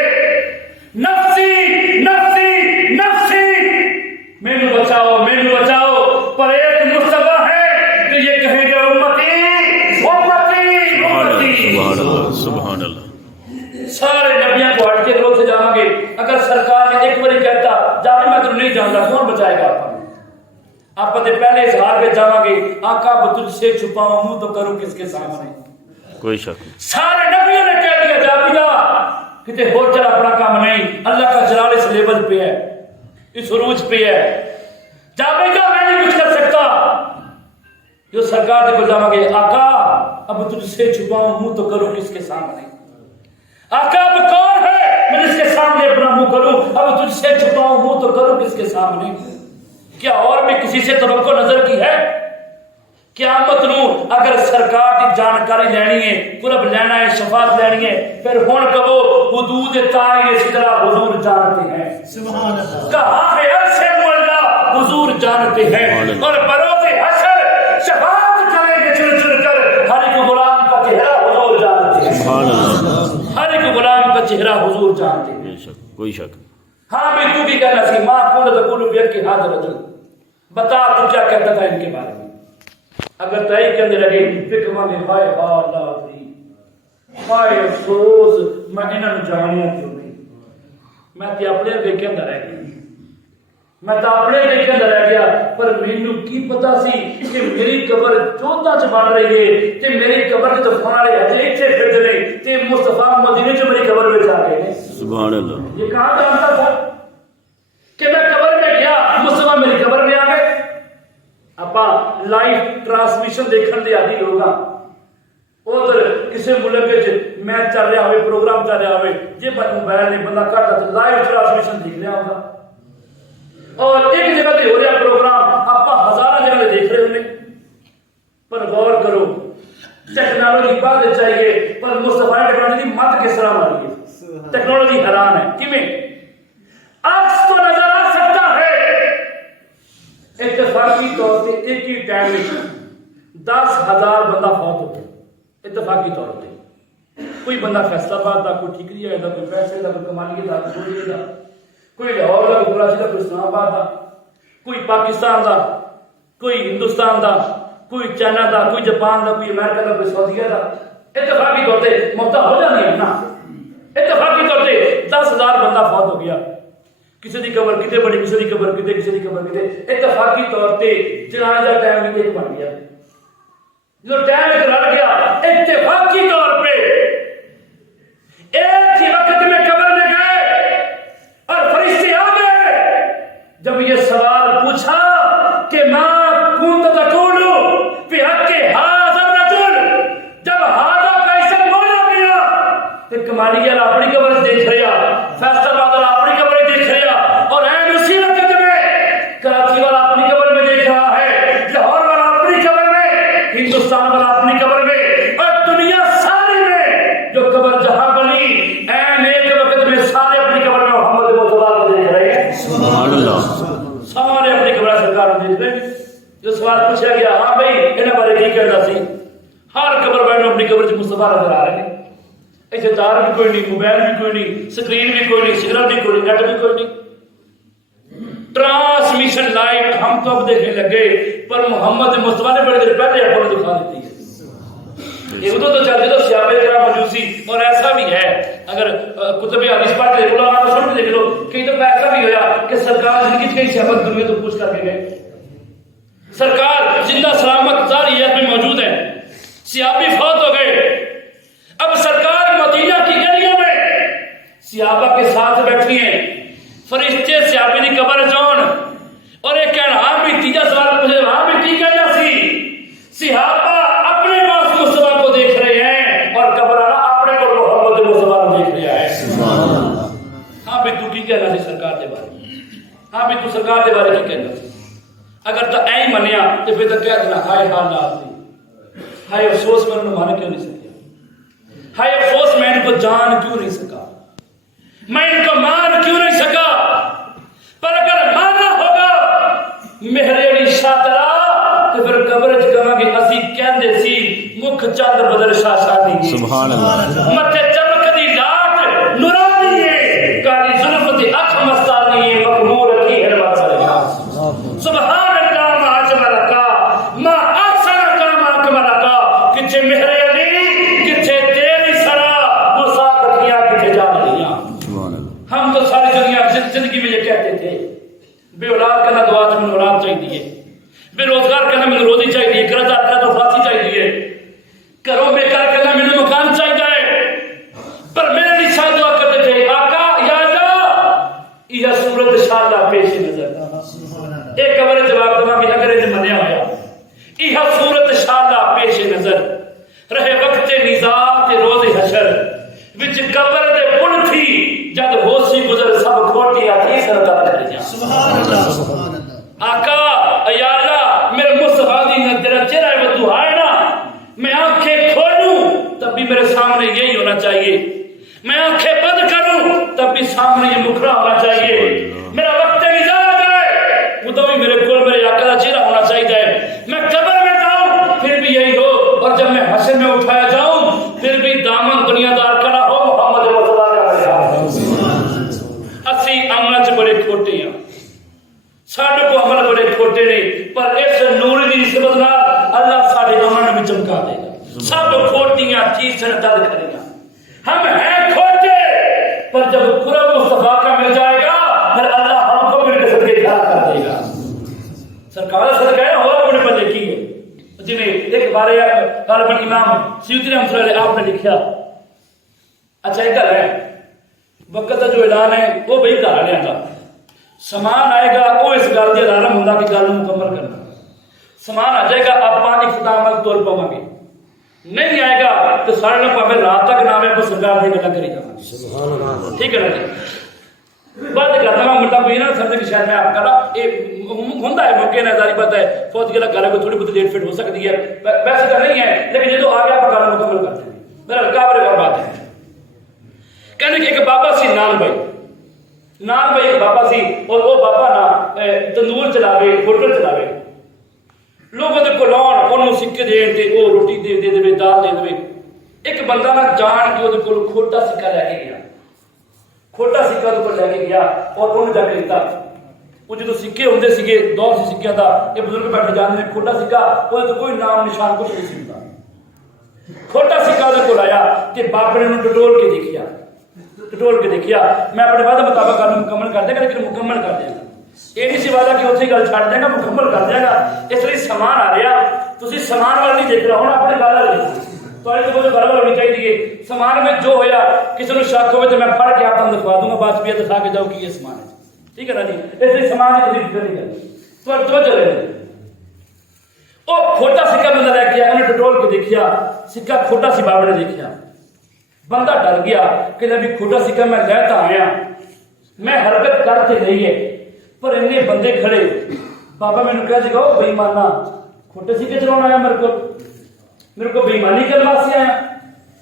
نفسی نفسی نفسی مینو بچاؤ پر ایک مصطفیٰ ہے کہ یہ کہیں گے امتی امتی امتی سبحان اللہ سارے نبیوں کو ہٹ کے روز سے جاؤں گے اگر سرکار نے ایک باری کہتا جا بھی میں تو نہیں جانتا کون بچائے گا آپ پہلے اظہار پہ جاؤں گے آقا وہ تجھ سے چھپاؤں منہ تو کروں کس کے سامنے کوئی شک سارے نبیوں نے کہہ دیا جا بھی جا کتے ہو چلا اپنا کام نہیں، اللہ کا جلال اس لیول پہ ہے، اس عروج پہ ہے، جابے کا میں نہیں کچھ کر سکتا۔ جو سرکار نے گزامہ گئے آقا اب تجھ سے چھپاؤں منہ تو کروں کس کے سامنے، آقا اب کون ہے میں جس کے سامنے اپنا منہ کروں، اب تجھ سے چھپاؤں منہ تو کروں کس کے سامنے۔ کیا اور بھی کسی سے توقع نظر کی ہے؟ قیامت نو اگر سرکار کی جانکاری لینی ہے، قرب لینا ہے، شفاعت لینی ہے، پھر ہون کبو حدود تائیں سدرا حضور جانتے ہیں، سبحان اللہ، کہاں ہے عرش مولا حضور جانتے ہیں، اور بروز حشر شفاعت کریں گے چن چن کر، ہر ایک غلام کا چہرہ حضور جانتے ہیں، ہر ایک غلام کا چہرہ حضور جانتے ہیں۔ بے شک، کوئی شک۔ ہاں بھی تو بھی کہنا سی ماں کون تقول بیت کے حاضر رجل، بتا تو کیا کہتا تھا ان کے بارے میں؟ اگر تائی کہنے لگے فکر میں ہائے حالات ہائے افسوس میں انہوں جانیا کیوں نہیں، میں تے اپنے دیکھے اندر رہ گیا، میں تے اپنے دیکھے اندر رہ گیا، پر مینوں کی پتا سی کہ میری قبر چوتھا چ بن رہی ہے تے میری قبر تے فاڑے اجے ایتھے پھرتے نے تے مصطفی مدینے چ میری قبر میں جا گئے ہیں۔ سبحان اللہ۔ یہ کہاں جانتا تھا کہ میں قبر میں گیا مصطفی میری قبر میں آ گئے؟ اپا لائیو ٹرانسمیشن دیکھن دے عادی لوگ ہاں، ادھر کسی ملک میچ چل رہا ہوئے، پروگرام چل رہا ہوئے، جی موبائل نہیں بندہ کرتا تو لائیو ٹرانسمیشن دیکھ رہا ہوگا، اور ایک جگہ پہ ہو رہا پروگرام آپ ہزارہ جگہ دیکھ رہے ہوں، پر غور کرو ٹیکنالوجی بعد چاہیے پر مصطفیٰ ٹیکنالوجی کی مت کس طرح ماری ہے؟ ٹیکنالوجی حیران ہے کیویں عکس تو نظر آ سکتا ہے، اتفاقی طور پہ ایک ہی ٹائم میں 10,000 بندہ فوت ہوتے اتفاقی طور پہ، کوئی بندہ فیصلہ آباد کا، کوئی ٹھیکری ہے، کوئی پیسے کا، کوئی کمالیے کا، کوئی کا، کوئی لاہور کا، کوئی کراچی کا، کوئی اسلام آباد کا، کوئی پاکستان کا، کوئی ہندوستان کا، کوئی چائنا کا، کوئی جاپان کا، کوئی امریکہ کا، کوئی سعودیہ کا، اتفاقی طور پہ موت ہو جانی ہے نا، اتفاقی طور پہ 10,000 بندہ فوت ہو گیا، کسی دی قبر کتے بڑی، کسی دی قبر کتے، کسی دی قبر کتے، اتفاقی طور پہ جنازہ ٹائم بھی ایک بن گیا، جو ٹائم ایک رل گیا، اتفاقی طور پہ ایک ہی وقت میں قبر میں گئے اور فرشتے آ گئے، جب یہ سوال پوچھا کہ ماں کنت تقول فی حق ھذا الرجل، جب ھذا کا اسم بولا گیا تو کمالی والا اپنی قبر دیکھ رہا، فیصل آباد والا اپنی قبر دیکھ رہا، اور این اسی وقت میں کراچی والا اپنی قبر میں دیکھ رہا ہے، لاہور والا اپنی قبر میں، ہندوستان والا اپنی قبر میں، اور دنیا ساری میں جو قبر جہاں بنی این ایک وقت میں سارے اپنی قبر میں محمد مصطفیٰ کو دیکھ رہے ہیں، سبحان اللہ۔ سارے اپنی قبر سرکار کو دیکھ رہے ہیں۔ جو سوال پوچھا گیا ہاں بھائی انہاں بارے کی کہنا سی، ہر قبر والوں اپنی قبر سے مصطفیٰ نظر آ رہے ہیں، ایسے تار بھی کوئی نہیں، موبائل بھی کوئی نہیں، سکرین بھی کوئی نہیں، سگنل بھی کوئی نہیں، نیٹ بھی کوئی نہیں، ٹرانسمیشن لائیو ہم تو اب دیکھنے لگے، پر محمد مصطفیٰ نے بڑے دیر پہلے آپ کو دکھا دیتی ہے۔ یہ تو چلتے تو سیابے کرام مجوسی، اور ایسا بھی ہے اگر کتب حدیث پڑھ کے علماء کو سن کے دیکھ لو، کئی دفعہ ایسا بھی ہوا کہ سرکار زندگی کئی صحابت دنیا تو پوچھ کر کے گئے، سرکار زندہ سلامت ساری حیات میں موجود ہے، صحابی فوت ہو گئے، اب سرکار مدینہ کی گلیوں میں صحابہ کے ساتھ بیٹھی ہیں، فرشتے صحابی کی قبر جان، اور ایک کہنا ہاں بھی تیجا سوال پوچھے ہاں بھی ٹھیک ہے سی صحابہ اپنے پاس مصطفیٰ کو دیکھ رہے ہیں، اور قبر والا اپنے کو محمد مصطفیٰ کو دیکھ رہا ہے۔ ہاں بھی تو کی کہنا سی سرکار کے بارے میں، ہاں بھی تو سرکار کے بارے میں کہنا سی، اگر تو اے منیا تو پھر تو کہہ دینا ہائے حالات نہیں، ہائے افسوس میں انہوں مان کیوں نہیں سکیا، ہائے افسوس میں ان کو جان کیوں نہیں سکا، میں ان کو مان کیوں نہیں سکا، پر اگر مانا ہوگا میرے علی شاطرہ تو پھر قبر چ کہاں گے اسی کہندے سی مکھ چند بدل شاہ شادی، سبحان اللہ۔ متے چمک دی لاٹ نورانی ہے، کالی زلف دی اکھ مستانی ہے، مخمور کی حرمت سرکار، سبحان اللہ ما اجمل کا ما احسن کا ما اکمل کا، کچھ میرے علی کچھ تیری سرا مسا کٹیاں کچھ جا رہیاں۔ ہم تو ساری دنیا زندگی میں یہ کہتے تھے بے اولاد کرنا دعا میں اولاد چاہیے، بے روزگار کرنا مجھے روزی چاہیے، قرض کرنا تو فاسی چاہیے، گھروں میں کر کرنا مجھے مکان چاہیے، پر میرے لیے شاید دعا کرتے انشاءاللہ پیش نظر ایک قبر جواب دما بھی اگر یہ منیا ہویا یہ صورت انشاءاللہ پیش نظر رہے وقت نزاع تے روز حشر وچ قبر دے بن تھی جد ہوسی گزر سب کھوٹی آتی سردا کر جا سبحان اللہ سبحان اللہ آقا یا اللہ میرے مصطفیٰ دی نظر چہرہ ودو ہے نا میں آنکھیں کھولوں تب بھی میرے سامنے یہی ہونا چاہیے میں آنکھیں بند کروں تب بھی سامنے یہ مکھڑا ہونا چاہیے میرا وقت نزاع آ جائے ادو بھی میرے کول میرے آقا کا چہرہ ہونا چاہیے میں قبر میں جاؤں پھر بھی یہی ہو اور جب میں حشر میں اٹھایا جاؤں پھر بھی دامن دنیا دار کا نہ ہو محمد مصطفیٰ کا اسی عمل چ بڑے کھوٹے ہیں ساڈے کو عمل بڑے کھوٹے نہیں پر اس نور دی نسبت نال اللہ ساڈے عمل میں چمکا دے گا سب کھوٹیاں چیزیں دل کرے گا ہم ہیں کھوٹے پر جب قرب مصطفیٰ کا مل جائے گا پھر اللہ ہم کو بھی صدقے کھڑا کر دے گا سرکار صدقہ ہے اور اپنے پر دیکھیے جنہیں ایک بارے غالباً امام سیوطی رحمۃ اللہ علیہ آپ نے لکھا اچھا ایک گل ہے وقت کا جو اعلان ہے وہ بھائی گھر والے کا سامان آئے گا وہ اس گل کے الارم ہوتا کہ گل مکمل کرنا سامان آ جائے گا آپ اختتام طور پاؤں گے نہیں آئے گا تو سارے لوگ پہ رات تک نام ہے سرکار کی گلا کری جانا ٹھیک ہے نا جی بات کرتا ہوں مطلب یہ نہ سمجھے کہ شاید میں آپ کرا یہ ہوں موقع نہ ظاہر بات ہے فوج کی گل ہے تھوڑی بہت لیٹ فٹ ہو سکتی ہے ویسے تو نہیں ہے لیکن جب آگے آپ گل مکمل کرتے ہیں میرا کابر اور بات ہے کہنے کہ ایک بابا سی نان بھائی ایک بابا سی اور وہ بابا نا تندور چلاوے ہوٹل چلاوے لوگوں دے کو لاؤن انہوں سکے دین تے وہ روٹی دے دے دال دے دے ایک بندہ نا جان کے وہ کھوٹا سکہ لے کے گیا کھوٹا سکہ وہ لے کے گیا اور انہوں جا کے لیتا وہ جو سکے ہوندے سکے دور سے سکیا تھا یہ بزرگ بیٹھے جانے نے کھوٹا سکہ وہ تو کوئی نام نشان کچھ نہیں سکتا کھوٹا سکہ وہ کو لایا کہ باپ نے انہوں ٹٹول کے دیکھیا میں اپنے وعدے مطابق گل مکمل کر دیا گا لیکن مکمل کر دیا گا یہ نہیں سی وعدہ کہ اتنی گل چھڑ دیا گا مکمل کر دیا گا اس لیے سامان آ رہا تھی سامان والا نہیں دیکھ رہا ہونا اپنے گل والے تو گل ہونی چاہیے سامان میں جو ہویا کسی نے شک ہوئے تو میں پڑھ کے آپ کو دکھا دوں گا بات بھی دکھا کے جاؤ کہ یہ سامان ہے ٹھیک ہے نا جی اس لیے سامان کی فکر نہیں کرنی تو چلے وہ کھوٹا سکہ بندہ لے کے انہیں ٹٹول کے دیکھیا سکہ کھوٹا سی بابا نے دیکھیا بندہ ڈر گیا کہ نبی کھوٹا سکہ میں لیتا آیا میں حرکت کرتے نہیں ہے پر انہیں بندے کھڑے بابا میں نے کہا جی گا بے ایمانا کھوٹے سکے چلانا آیا میرے کو بے ایمانی کرنے واسطے آیا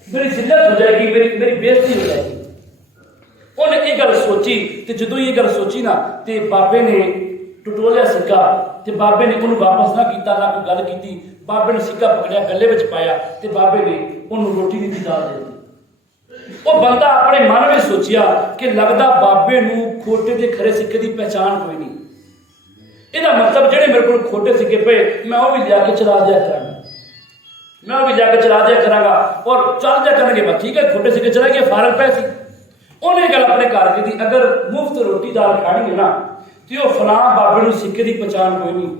میری ذلت ہو جائے گی میری بےزتی ہو جائے گی انہیں یہ گل سوچی تو جدو یہ گل سوچی نا تو بابے نے ٹٹولیا سکہ تو بابے نے انہوں واپس نہ کیتا نہ کوئی گل کی بابے نے سکہ پکڑیا گلے وچ پایا تو بابے نے انہوں روٹی بھی ڈال دے دی وہ بندہ اپنے من میں سوچیا کہ لگتا بابے نو کھوٹے دے کھرے سکے دی پہچان کوئی نہیں یہ مطلب جہے میرے کو کھوٹے سکے پہ میں وہ بھی جا کے چلا دیا کرا گا اور چل دیا کریں گے ٹھیک ہے کھوٹے سکے چلا گیا فارغ پہ سی انہیں گل اپنے گھر کی تھی اگر مفت روٹی دال کھانی ہے نا تو وہ فلاں بابے نو سکے دی پہچان کوئی نہیں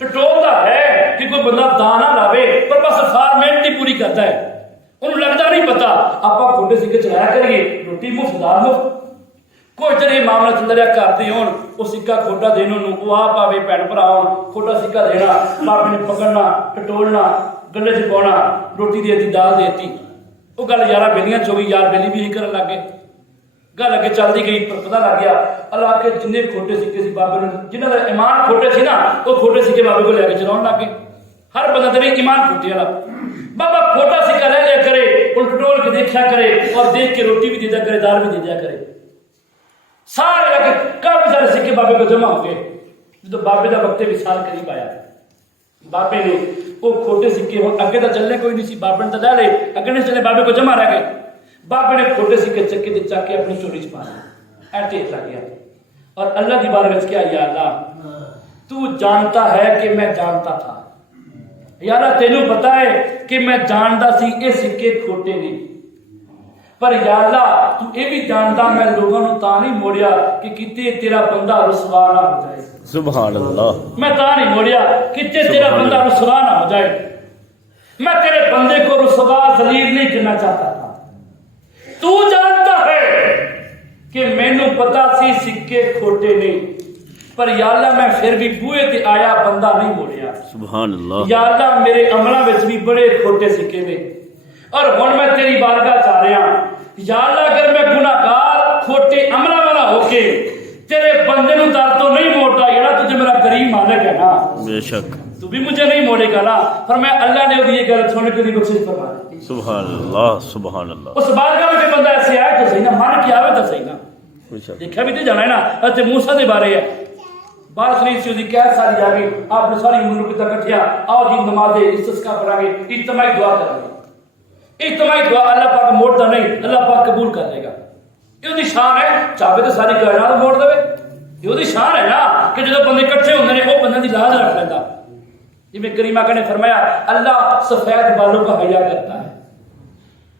ٹٹولتا ہے کہ کوئی بندہ دانا لاوے پر بس فارمیلٹی پوری کرتا ہے انہوں لگتا نہیں پتا آپ کھوٹے سکے چلایا کریے روٹی مفت دال مفت کوئی جن یہ معاملہ چل رہا کرتے ہون وہ سکہ کھوٹا دینا وہ آپ آوے بھن بھرا ہون کھوٹا سکہ دینا بابے نے پکڑنا ٹٹولنا گلے چ پاؤنا روٹی دیتی دال دیتی وہ گل یار بیلیاں چو گئی یار بیلی بھی یہی کرن لگ گئے گل اگے چلتی گئی پر پتا لگ گیا اللہ کے جن کھوٹے سکے سی بابے نے جنہوں کا ایمان کھوٹے سی نا وہ کھوٹے سکے بابے کو لے کے چلاؤ لگ گئے ہر بندہ تیرے ایمان کھوٹے والا بابا کھوٹا سکہ لے لیا کرے ان ٹٹول کے دیکھا کرے اور دیکھ کے روٹی بھی دے دیا کرے دال بھی دے دیا کرے سارے لگے کافی سارے سکے بابے کو جمع ہو گئے جب بابے کا وقت وصال قریب آیا بابے نے وہ کھوٹے سکے ہوں اگے تو چلنے کوئی نہیں سی بابے نے تو لے لے اگے نہیں چلے بابے کو جمع رہ گئے بابے نے کھوٹے سکے چکے تے چا کے اپنی چولی چ پایا ایٹے لگ گیا اور اللہ کی بارے میں کیا یا اللہ تو جانتا ہے کہ میں جانتا تھا یا اللہ تینوں پتا ہے کہ میں جانتا سی یہ سکے کھوٹے نہیں پر یا اللہ تو یہ بھی جانتا میں لوگوں نے تا نہیں موڑیا کہ کتے تیرا بندہ رسوا نہ ہو جائے سبحان اللہ میں تا نہیں موڑیا کتے تیرا بندہ رسوا نہ ہو جائے میں تیرے بندے کو رسوا ذلیل نہیں کرنا چاہتا تھا تو جانتا ہے کہ مینوں پتا سی سکے کھوٹے نہیں، پر یا اللہ میں پھر بھی بوئے تے آیا بندہ نہیں موڑیا۔ سبحان اللہ۔ یا اللہ میرے عملوں وچ بھی بڑے کھوٹے سکے نے، اور ہن میں تیری بارگاہ چاہ رہا ہوں، یا اللہ اگر میں گناہگار کھوٹے عملوں والا ہو کے تیرے بندے نوں در تو نہیں موڑتا، یار تجھے میرا کریم مالک ہے نا، بے شک تو بھی مجھے نہیں موڑے گا نا۔ فرمایا اللہ نے یہ گل سن کے بخشش فرما دی۔ سبحان اللہ سبحان اللہ۔ اس بارگاہ میں بندہ ایسے آئے تو صحیح نا، من کیا آئے تو صحیح نا، بے شک دیکھا بھی تو جانا ہے نا۔ حضرت موسیٰ دے بارے ہے، بارش نہیں سی ہوتی، قید ساری آ گئی، آپ نے ساری امور کو کٹھیا، آؤ جی نماز استسقا پڑھا گے، اجتماعی دعا کریں گے، اجتماعی دعا اللہ پاک موڑتا نہیں، اللہ پاک قبول کر لے گا۔ یہ شان ہے، چاہے تو ساری کائنات موڑ دے، یہ شان ہے نا کہ جب بندے کٹھے ہوتے ہیں وہ بندے کی لاج رکھ لیتا۔ جی کریمہ کا نے فرمایا اللہ سفید بالوں کا حیا کرتا ہے،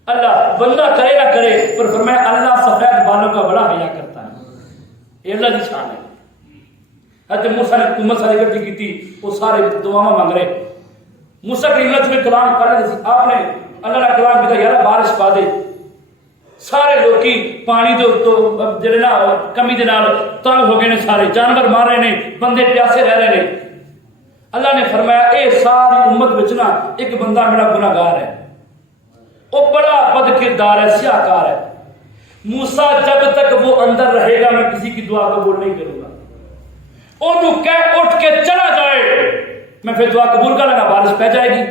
اللہ بندہ کرے نہ کرے پر فرمایا اللہ سفید بالوں کا بڑا حیا کرتا ہے، یہ اللہ کی شان ہے۔ حضرت موسیٰ نے حکومت ساری اکٹھی کی تھی، وہ سارے دعاواں مانگ رہے، موسیٰ کریم میں کلام کر رہے تھے، آپ نے اللہ نے کلام کیا یار بارش پا دے، سارے لوکی پانی تو جڑے نا کمی دے نال تنگ ہو گئے نے، سارے جانور مار رہے نے، بندے پیاسے رہ رہے نے۔ اللہ نے فرمایا اے ساری امت وچ نا ایک بندہ میرا گناہگار ہے، وہ بڑا بد کردار ہے، سیاہ کار ہے، موسیٰ جب تک وہ اندر رہے گا میں کسی کی دعا قبول نہیں کروں گا، انہوں کہہ اٹھ کے چلا جائے میں پھر دعا قبول کر لگا، بارش پہ جائے گی۔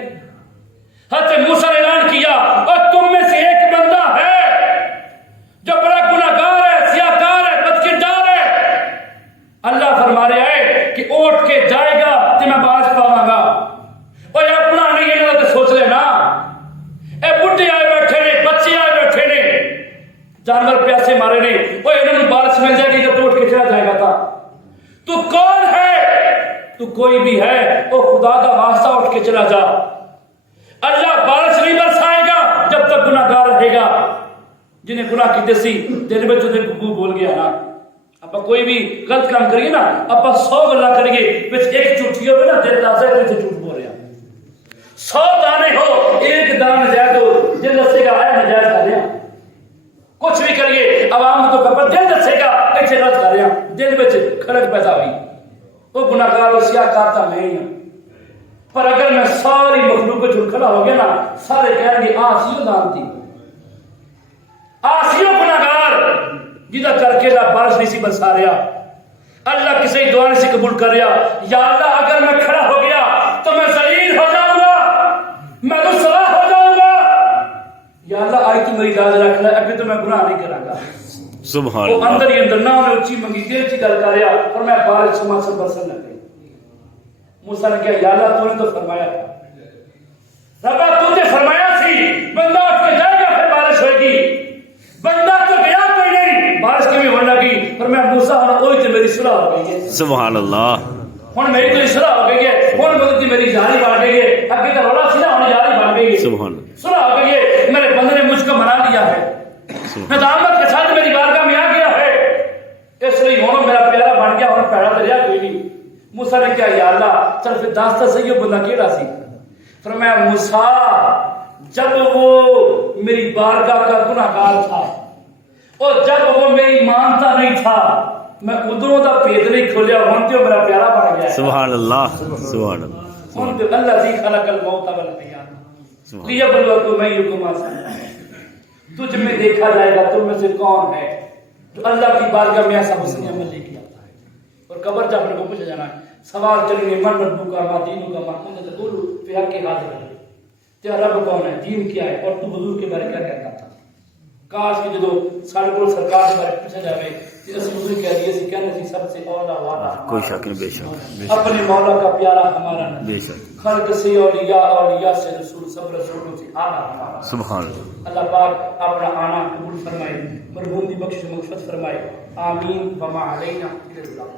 حضرت موسیٰ نے اعلان کیا اور تم میں سے ایک بندہ ہے جو بڑا گناہگار ہے، سیاہ کار ہے، بد کردار ہے، اللہ فرما رہا ہے کہ اٹھ کے جائے گا تو میں بارش پاواں گا۔ اور اپنا نہیں ہے تو سوچ لینا، اے بڈھے آئے بیٹھے نے، بچے آئے بیٹھے نے، جانور پیاسے مارے نے، وہ انہوں بارش مل جائے گی جب تو اٹھ کے چلا جائے گا تھا۔ تو کون ہے؟ تو کوئی بھی ہے، او خدا کا واسطہ اٹھ کے چلا جا، اللہ بارش نہیں برسائے گا جب تک گناہگار رہے گا۔ جنہیں گناہ کیتے سی دل میں تو گو بول گیا نا، آپ کوئی بھی غلط کام کریے نا، آپ 100 گلا کریے وچ ایک جھوٹی ہوے نا دل داسے تے جھوٹ بول رہا، 100 دانے ہو ایک دان نجائز ہو، دل دسے گا اے نجائز کر رہا، کچھ بھی کریے عوام کو خبر، دل دسے گا ایسے غلط کر رہا، دل وچ کھڑک پیدا ہوئی، وہ گناہگار اور سیاہ کار تا میں ہی ہوں۔ پر اگر میں ساری مخلوق کو جھوٹ کھڑا ہو گیا نا، سارے کہیں گے آسیو دان تھی، آسیو گناہگار جدہ کر کے اللہ بارش نہیں سی برسا رہا، اللہ کسی دعا نہیں سی قبول کر رہا۔ یا اللہ اگر میں کھڑا ہو گیا تو میں ذلیل ہو جاؤں گا، میں رسوا ہو جاؤں گا، یا اللہ آئی تو میری لاج رکھ لے، ابھی تو میں گناہ نہیں کراں گا۔ سبحان وہ اللہ۔ اندر ہی اندر نہ انہیں اچھی منگی، دل چی گل کر رہا، اور میں بارش سما سے برسن لگ گئی۔ موسیٰ نے کہا یا اللہ تو نے تو فرمایا تھا، ربا تو نے فرمایا سی بندہ اٹھ کے جائے گا پھر بارش ہوئے گی، بندہ تو گیا کوئی نہیں، بارش کی بھی ہونے لگی، پر میں موسیٰ ہوں اوہی تو میری صلح ہو گئی ہے، سبحان اللہ۔ ہوں میری تو صلح ہو گئی ہے، ہوں بدلتی میری جاری بڑھ گئی ہے، اگے تو رولا سی نا ہوں جاری بڑھ گئی ہے، سبحان صلح ہو گئی ہے، میرے بندے نے مجھ کو منا لیا ہے، ندامت کے ساتھ میری بارگاہ میں آ گیا ہے، اس لیے ہوں میرا پیارا بن گیا، ہوں پیڑا دریا کوئی نہیں۔ موسیٰ نے کہا یا اللہ چل پھر داستا صحیح ہو بندہ کیڑا سی؟ فرمایا موسیٰ جب وہ میری بارگاہ کا گناہگار تھا اور جب وہ میری مانتا نہیں تھا، میں ادھروں دا پیٹ نہیں کھولیا، ہوں تو میرا پیارا بن گیا ہے۔ سبحان اللہ سبحان اللہ۔ ہوں تو اللہ ذی خلق الموت والحیات لیبلوکم ایکم احسن عملا، تجھ میں دیکھا جائے گا تم میں سے کون ہے جو اللہ کی بارگاہ میں ایسا حسن عمل لے کے آتا ہے۔ اور قبر جب اپنے کو پوچھا جانا ہے، سوال چلیں من ربو کا ما دینو کا ما کنت تقول فی حق حاضر ہے، تیرا رب کون ہے، دین کیا ہے، اور تو حضور کے بارے کیا کہتا تھا۔ کاش کہ جدو سارے کو سرکار کے بارے پوچھا جائے کہ اس حضور کہہ دیے سی کہنے سی سب سے اولا والا کوئی شک نہیں، بے شک اپنے مولا کا پیارا ہمارا نبی، بے شک، خلق سے اولیاء، اولیاء سے رسول، سب رسولوں سے آنا ہمارا۔ سبحان اللہ۔ اللہ پاک اپنا آنا قبول فرمائے، مرحوم دی بخش مغفرت فرمائے، آمین وما علینا الا البلاغ۔